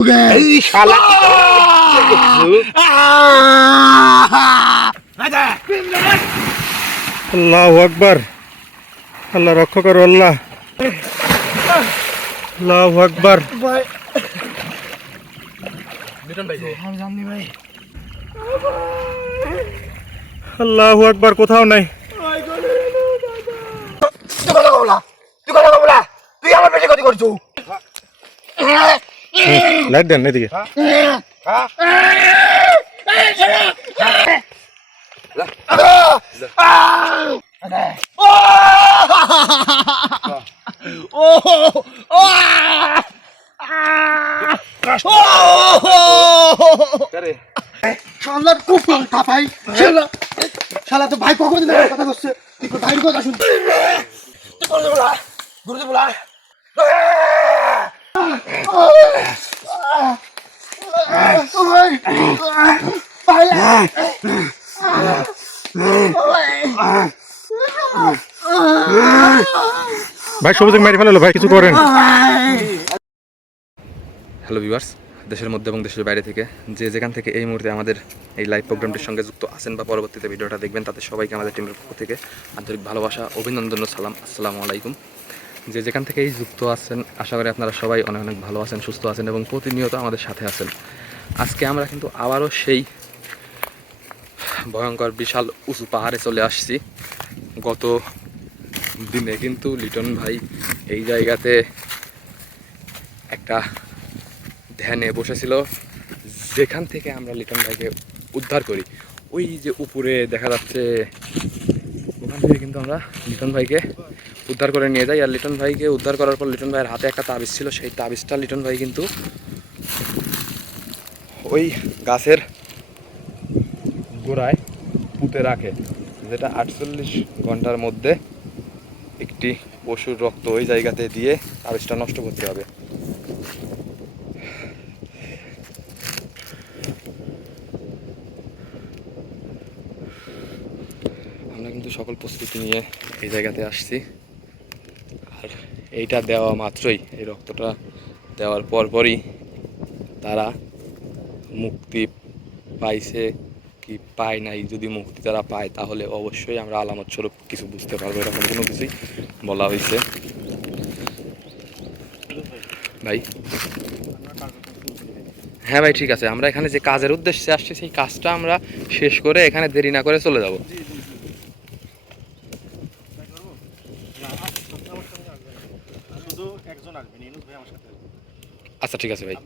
এই শালা আল্লাহু আকবার। আল্লাহ রক্ষা করো আল্লাহ। আল্লাহু আকবার। ভাই আল্লাহু আকবার। কোথাও নাই। তুই আমার পেটে ক্ষতি করছো। লাইট দেন এদিকে। শালার কুকুর ভাই, শালা তো ভাই কখন কথা করছে, ভাই কথা শুনতে বলা ভাই সবুজ মেরে ফেলালো ভাই, কিছু করেন। হ্যালো ভিউয়ার্স, দেশের মধ্যে এবং দেশের বাইরে থেকে যে যেখান থেকে এই মুহূর্তে আমাদের এই লাইভ প্রোগ্রামটির সঙ্গে যুক্ত আছেন বা পরবর্তীতে ভিডিওটা দেখবেন, তাদের সবাইকে আমাদের টিমের পক্ষ থেকে আন্তরিক ভালোবাসা, অভিনন্দন ও সালাম। আসসালামু আলাইকুম। যে যেখান থেকেই যুক্ত আছেন, আশা করি আপনারা সবাই অনেক অনেক ভালো আছেন, সুস্থ আছেন এবং প্রতিনিয়ত আমাদের সাথে আছেন। আজকে আমরা কিন্তু আবারও সেই ভয়ঙ্কর বিশাল উঁচু পাহাড়ে চলে আসছি। গত দিনে কিন্তু লিটন ভাই এই জায়গাতে একটা ধ্যানে বসেছিল, যেখান থেকে আমরা লিটন ভাইকে উদ্ধার করি। ওই যে উপরে দেখা যাচ্ছে, ওখান থেকে কিন্তু আমরা লিটন ভাইকে উদ্ধার করে নিয়ে যাই। আর লিটন ভাইকে উদ্ধার করার পর লিটন ভাইয়ের হাতে একটা তাবিজ ছিল, সেই তাবিজটা লিটন ভাই কিন্তু ওই গাছের গোড়ায় পুঁতে রাখে, যেটা 48 ঘন্টার মধ্যে একটি পশুর রক্ত ওই জায়গাতে দিয়ে তাবিজটা নষ্ট করতে হবে। আমরা কিন্তু সকল প্রস্তুতি নিয়ে এই জায়গাতে আসছি। আর এইটা দেওয়া মাত্রই, এই রক্তটা দেওয়ার পরপরই তারা মুক্তি পাইছে কি পায় নাই। যদি মুক্তি তারা পায় তাহলে অবশ্যই আমরা আলামত স্বরূপ কিছু বুঝতে পারবো, এরকম কোনো কিছুই বলা হয়েছে। ভাই হ্যাঁ ভাই, ঠিক আছে, আমরা এখানে যে কাজের উদ্দেশ্যে আসছি সেই কাজটা আমরা শেষ করে এখানে দেরি না করে চলে যাব। আচ্ছা ঠিক আছে ভাই।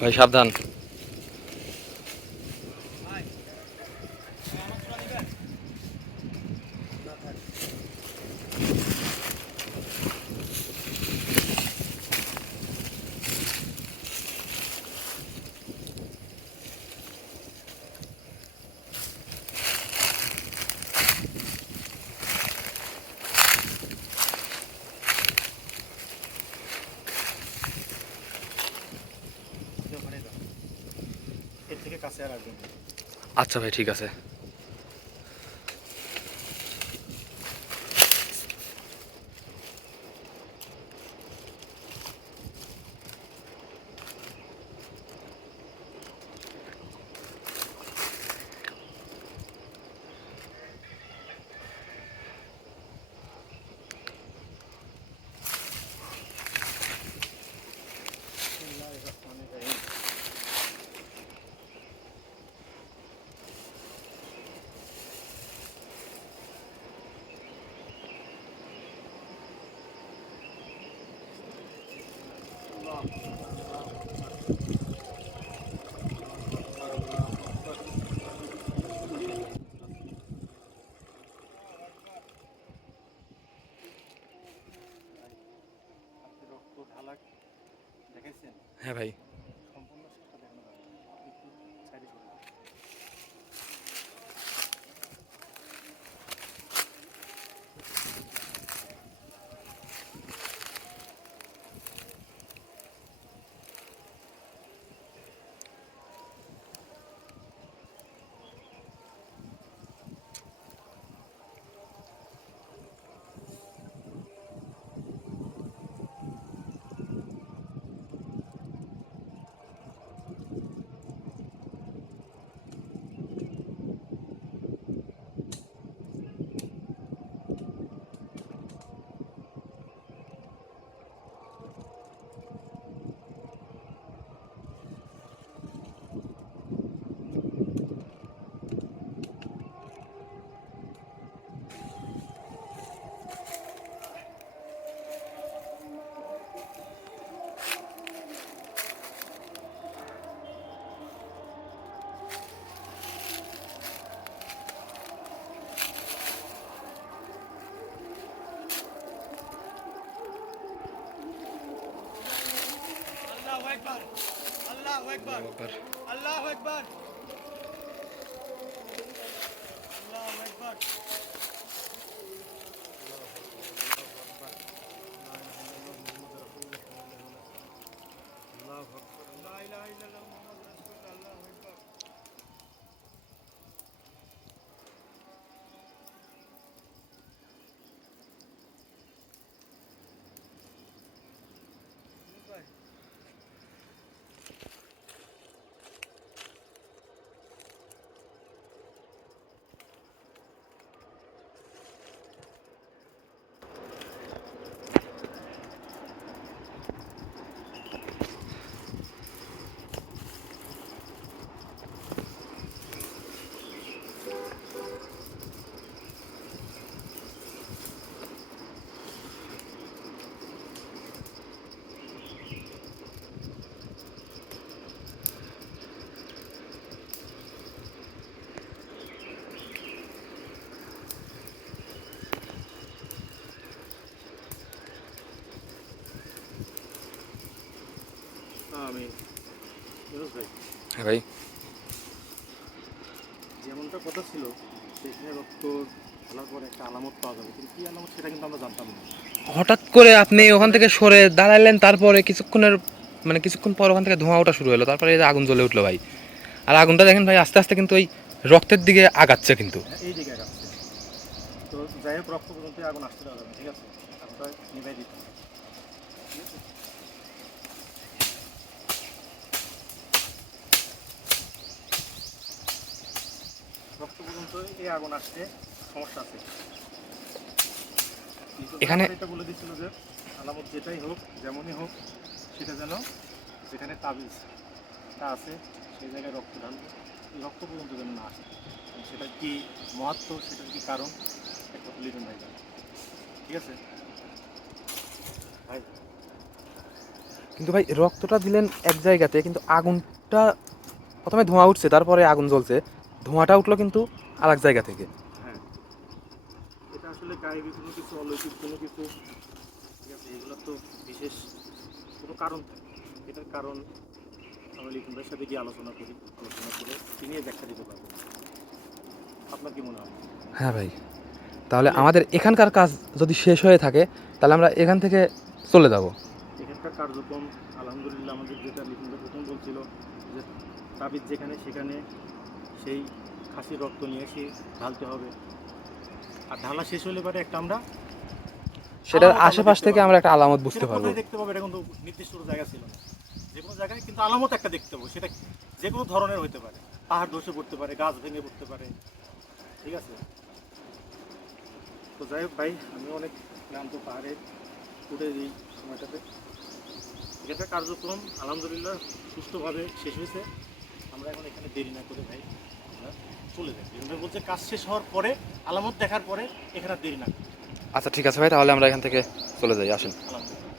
ভাই সাবধান। আচ্ছা ভাই, ঠিক আছে। রক্ত ঢালা দেখেছেন? হ্যাঁ ভাই, সম্পূর্ণ সেটা দেখানো যাবে না। আপনি একটু সাইডে সরে যান। আল্লাহু আকবার, আল্লাহু আকবার, আল্লাহু আকবার, আল্লাহু আকবার। লা ইলাহা ইল্লাল্লাহ মুহাম্মাদুর রাসূলুল্লাহ। আল্লাহু আকবার। আমি ফিরোজ ভাই, হ্যাঁ ভাই, যেমনটা কথা ছিল সেখানে রক্ত ঢালার পরে একটা আলামত পাওয়া যাবে, কিন্তু কি আলামত সেটা কিন্তু আমরা জানতাম না। হঠাৎ করে আপনি ওখান থেকে সরে দাঁড়ালেন, তারপরে কিছুক্ষণ পর ওখান থেকে ধোঁয়া ওঠা শুরু হলো, তারপরে এই যে আগুন জ্বলে উঠলো ভাই। আর আগুনটা দেখেন ভাই আস্তে আস্তে কিন্তু ওই রক্তের দিকে আগাচ্ছে কিন্তু। এই দিকে আসছে, তো যাই হোক রক্ত পর্যন্ত আগুন আসতে দেওয়া যাবে না, ঠিক আছে? আগুনটা নিভাই দিতে হবে, ঠিক আছে? রক্ত পর্যন্ত এই আগুন আসতে সমস্যা আছে। এখানে এটা বলে দিচ্ছিল যে আলামত যেটাই হোক, যেমনই হোক, সেটা যেন যেখানে তাবিজটা আছে সেই জায়গায় রক্ত ঢালবে, এই রক্ত পর্যন্ত যেন না আসে। সেটা কি মহত্ব, সেটার কি কারণ, একমাত্র লিটন ভাই জানে, ঠিক আছে ভাই? কিন্তু ভাই রক্তটা দিলেন এক জায়গাতে, কিন্তু আগুনটা প্রথমে ধোঁয়া উঠছে, তারপরে আগুন জ্বলছে, ধোঁয়াটা উঠলো কিন্তু আর এক জায়গা থেকে। হ্যাঁ, এটা আসলে গায়েবী কোনো কিছু, অলৌকিক কোনো কিছু, ঠিক আছে? এগুলোর তো বিশেষ কোনো কারণ থাকে। এটার কারণ আমি লিটন ভাইয়ের সাথে গিয়ে আলোচনা করে তিনি ব্যাখ্যা দিতে পারবেন। আপনার কি মনে হয়? হ্যাঁ ভাই, তাহলে আমাদের এখানকার কাজ যদি শেষ হয়ে থাকে, তাহলে আমরা এখান থেকে চলে যাব। এখানকার কার্যক্রম আলহামদুলিল্লাহ, আমাদের যেটা লিটন ভাই প্রথম বলছিল যে তাবিজ যেখানে সেখানে সেই খাসির রক্ত নিয়ে এসে ঢালতে হবে, আর ঢালা শেষ হলে পরে একটা আমরা সেটার আলামত আমরা আশেপাশ দেখতে থেকে পাবো। আমরা একটা আলামত বুঝতে সেটা পারবো। কোথায় দেখতে পাবো এটা কিন্তু নির্দিষ্ট কোনো জায়গা ছিল না, যে কোনো জায়গায় কিন্তু আলামত একটা দেখতে পাবো, সেটা যে কোনো ধরনের হতে পারে, পাহাড় ধসে পড়তে পারে, গাছ ভেঙে পড়তে পারে, ঠিক আছে? তো যাই হোক ভাই, আমি অনেক ক্লান্ত, পাহাড়ে উঠে এই সময়টাতে এখানকার কার্যক্রম আলহামদুলিল্লাহ সুষ্ঠুভাবে শেষ হয়েছে। আমরা এখন এখানে দেরি না করে ভাই আমরা চলে যাই। এভাবে বলছে কাজ শেষ হওয়ার পরে, আলামত দেখার পরে এখানে আর দেরি না করি। আচ্ছা ঠিক আছে ভাই, তাহলে আমরা এখান থেকে চলে যাই, আসেন। আলহামদুলিল্লাহ।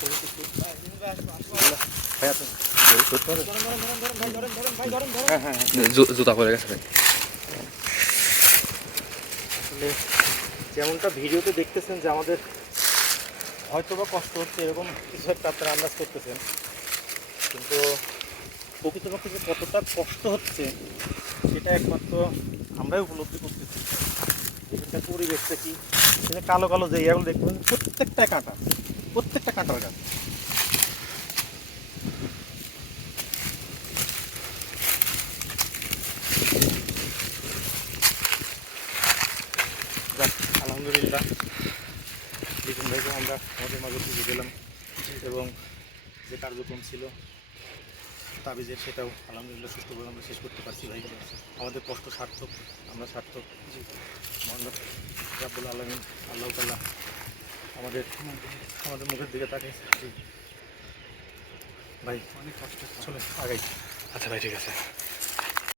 কোনো কিছু ভাই আপনি ধরতে হবে? হ্যাঁ হ্যাঁ হ্যাঁ। জুতা পরে গেছে ভাই। আসলে যেমনটা ভিডিওতে দেখতেছেন যে আমাদের হয়তো বা কষ্ট হচ্ছে, এরকম কিছু একটা আপনারা আন্দাজ করতেছেন, কিন্তু প্রকৃতপক্ষে যে কতটা কষ্ট হচ্ছে সেটা একমাত্র আমরাই উপলব্ধি করতেছি। এখানকার পরিবেশটা কি, এখানে কালো কালো যে ইয়াগুলো দেখবেন প্রত্যেকটা কাঁটা, প্রত্যেকটা কাঁটার গাছ। যাক, আলহামদুলিল্লাহ লিটন ভাইকে আমরা আমাদের মাঝে খুঁজে পেলাম এবং যে কার্যক্রম ছিল তাবিজের সেটাও আলহামদুলিল্লাহ সুষ্ঠুভাবে আমরা শেষ করতে পারছি ভাই। আমাদের কষ্ট সার্থক, আমরা সার্থক। মহান রাব্বুল আলামিন আল্লাহ তাআলা আমাদের আমাদের মুখের দিকে তাকিয়েছে ভাই। অনেক কষ্ট, চলে আগাই। আচ্ছা ভাই ঠিক আছে।